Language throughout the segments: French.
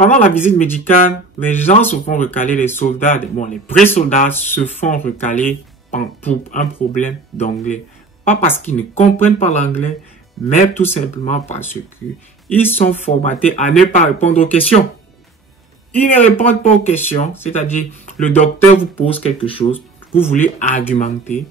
pendant la visite médicale, les gens se font recaler, les soldats, bon, les pré-soldats se font recaler pour un problème d'anglais. Pas parce qu'ils ne comprennent pas l'anglais, mais tout simplement parce qu'ils sont formatés à ne pas répondre aux questions. Ils ne répondent pas aux questions, c'est-à-dire le docteur vous pose quelque chose, vous voulez argumenter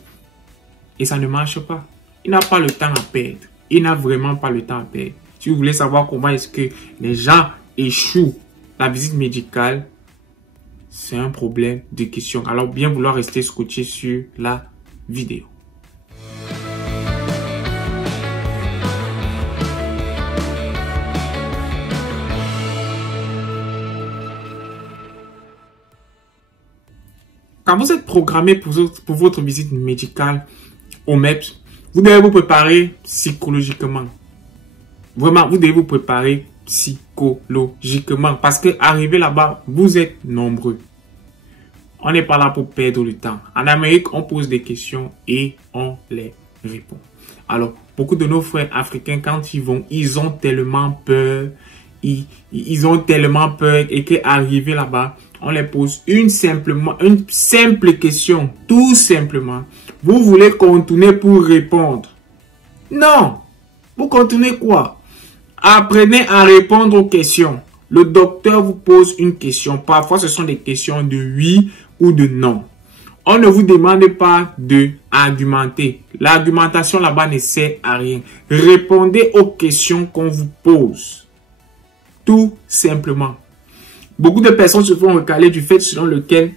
et ça ne marche pas. Il n'a pas le temps à perdre. Il n'a vraiment pas le temps à perdre. Si vous voulez savoir comment est-ce que les gens échouent la visite médicale, c'est un problème de questions. Alors bien vouloir rester scotché sur la vidéo. Quand vous êtes programmé pour votre visite médicale au MEPS, vous devez vous préparer psychologiquement. Vraiment, vous devez vous préparer psychologiquement. Parce que arrivé là-bas, vous êtes nombreux. On n'est pas là pour perdre le temps. En Amérique, on pose des questions et on les répond. Alors, beaucoup de nos frères africains, quand ils vont, ils ont tellement peur. Ils ont tellement peur et qu'arrivé là-bas, on les pose une simple question. Tout simplement. Vous voulez contourner pour répondre? Non. Vous contournez quoi? Apprenez à répondre aux questions. Le docteur vous pose une question. Parfois, ce sont des questions de oui ou de non. On ne vous demande pas de argumenter. L'argumentation là-bas ne sert à rien. Répondez aux questions qu'on vous pose. Tout simplement. Beaucoup de personnes se font recaler du fait selon lequel,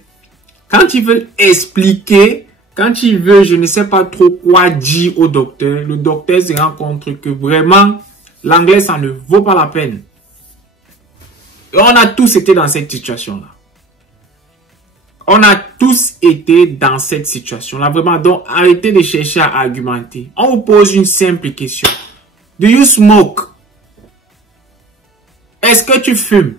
quand ils veulent expliquer, quand ils veulent, je ne sais pas trop quoi dire au docteur, le docteur se rend compte que vraiment, l'anglais, ça ne vaut pas la peine. Et on a tous été dans cette situation-là. On a tous été dans cette situation-là. Vraiment, donc arrêtez de chercher à argumenter. On vous pose une simple question. Do you smoke? Est-ce que tu fumes?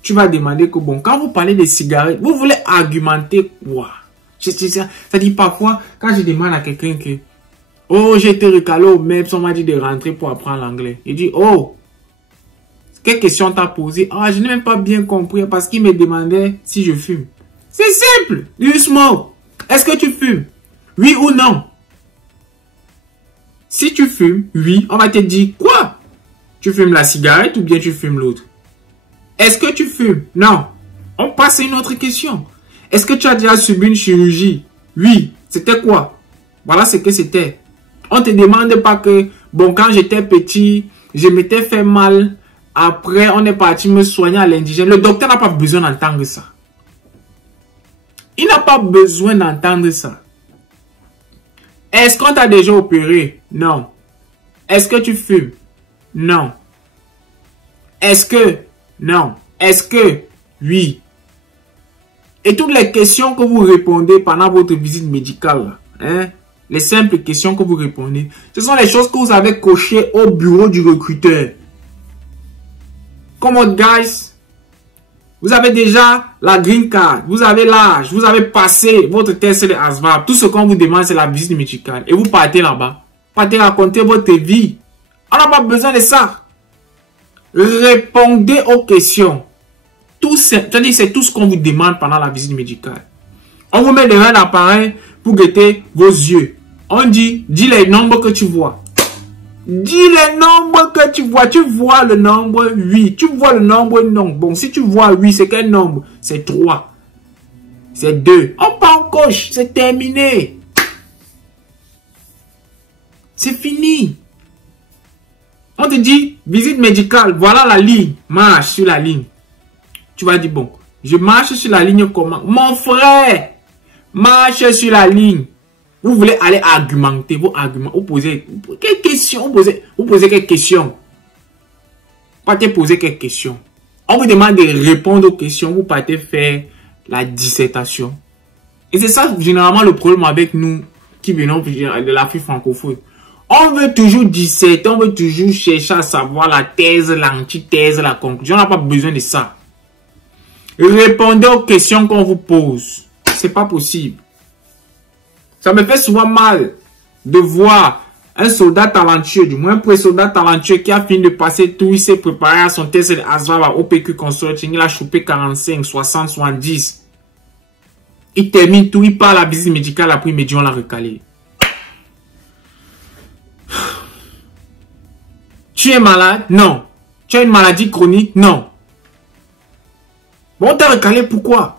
Tu vas demander que bon, quand vous parlez de cigarettes, vous voulez argumenter quoi? Ça dit parfois, quand je demande à quelqu'un que oh, j'ai été recalé au MEPS, on m'a dit de rentrer pour apprendre l'anglais. Il dit oh, quelle question t'as posé? Ah, je n'ai même pas bien compris parce qu'il me demandait si je fume. C'est simple. Do you smoke? Est-ce que tu fumes? Oui ou non? Si tu fumes, oui, on va te dire quoi? Tu fumes la cigarette ou bien tu fumes l'autre? Est-ce que tu fumes? Non. On passe à une autre question. Est-ce que tu as déjà subi une chirurgie? Oui. C'était quoi? Voilà ce que c'était. On ne te demande pas que, bon, quand j'étais petit, je m'étais fait mal. Après, on est parti me soigner à l'indigène. Le docteur n'a pas besoin d'entendre ça. Il n'a pas besoin d'entendre ça. Est-ce qu'on t'a déjà opéré? Non. Est-ce que tu fumes? Non. Est-ce que? Non. Est-ce que? Oui. Et toutes les questions que vous répondez pendant votre visite médicale, hein, les simples questions que vous répondez, ce sont les choses que vous avez cochées au bureau du recruteur. Come on, guys. Vous avez déjà la green card, vous avez l'âge, vous avez passé votre test de ASVAB. Tout ce qu'on vous demande, c'est la visite médicale. Et vous partez là-bas. Partez raconter votre vie. On n'a pas besoin de ça. Répondez aux questions. C'est-à-dire c'est tout ce qu'on vous demande pendant la visite médicale. On vous met devant un appareil pour guetter vos yeux. On dit, dis les nombres que tu vois. Dis les nombres que tu vois. Tu vois le nombre 8. Tu vois le nombre non. Bon, si tu vois 8, c'est quel nombre? C'est 3. C'est 2. On part en coche. C'est terminé. C'est fini. On te dit, visite médicale. Voilà la ligne. Marche sur la ligne. Tu vas dire, bon, je marche sur la ligne comment? Mon frère, marche sur la ligne. Vous voulez aller argumenter, vos arguments, vous posez quelles questions, vous posez quelles questions. Pas te poser quelles questions. On vous demande de répondre aux questions, vous partez faire la dissertation. Et c'est ça, généralement, le problème avec nous, qui venons de l'Afrique francophone. On veut toujours disserter, on veut toujours chercher à savoir la thèse, l'antithèse, la conclusion. On n'a pas besoin de ça. Répondez aux questions qu'on vous pose. C'est pas possible. Ça me fait souvent mal de voir un soldat talentueux, du moins un pré-soldat talentueux qui a fini de passer tout, il s'est préparé à son test de ASVAB au PQ Consorting, il a chopé 45, 60, 70. Il termine tout, il part à la visite médicale, après midi, on l'a recalé. Tu es malade? Non. Tu as une maladie chronique? Non. Bon, on t'a recalé, pourquoi?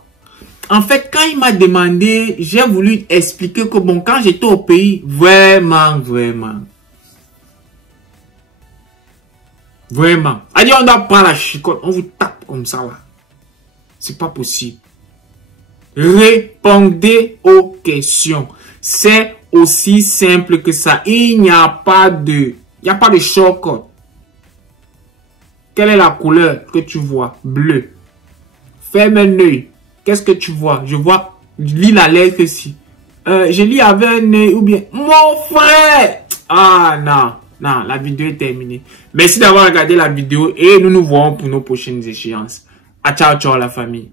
En fait, quand il m'a demandé, j'ai voulu expliquer que bon, quand j'étais au pays, vraiment. Allez, on doit prendre la chicotte, on vous tape comme ça là. C'est pas possible. Répondez aux questions. C'est aussi simple que ça. Il n'y a pas de shortcut. Quelle est la couleur que tu vois? Bleu. Ferme un œil. Qu'est-ce que tu vois? Je lis la lettre ici. Je lis avec un œil ou bien... Mon frère! Ah non, la vidéo est terminée. Merci d'avoir regardé la vidéo et nous nous voyons pour nos prochaines échéances. Ciao la famille.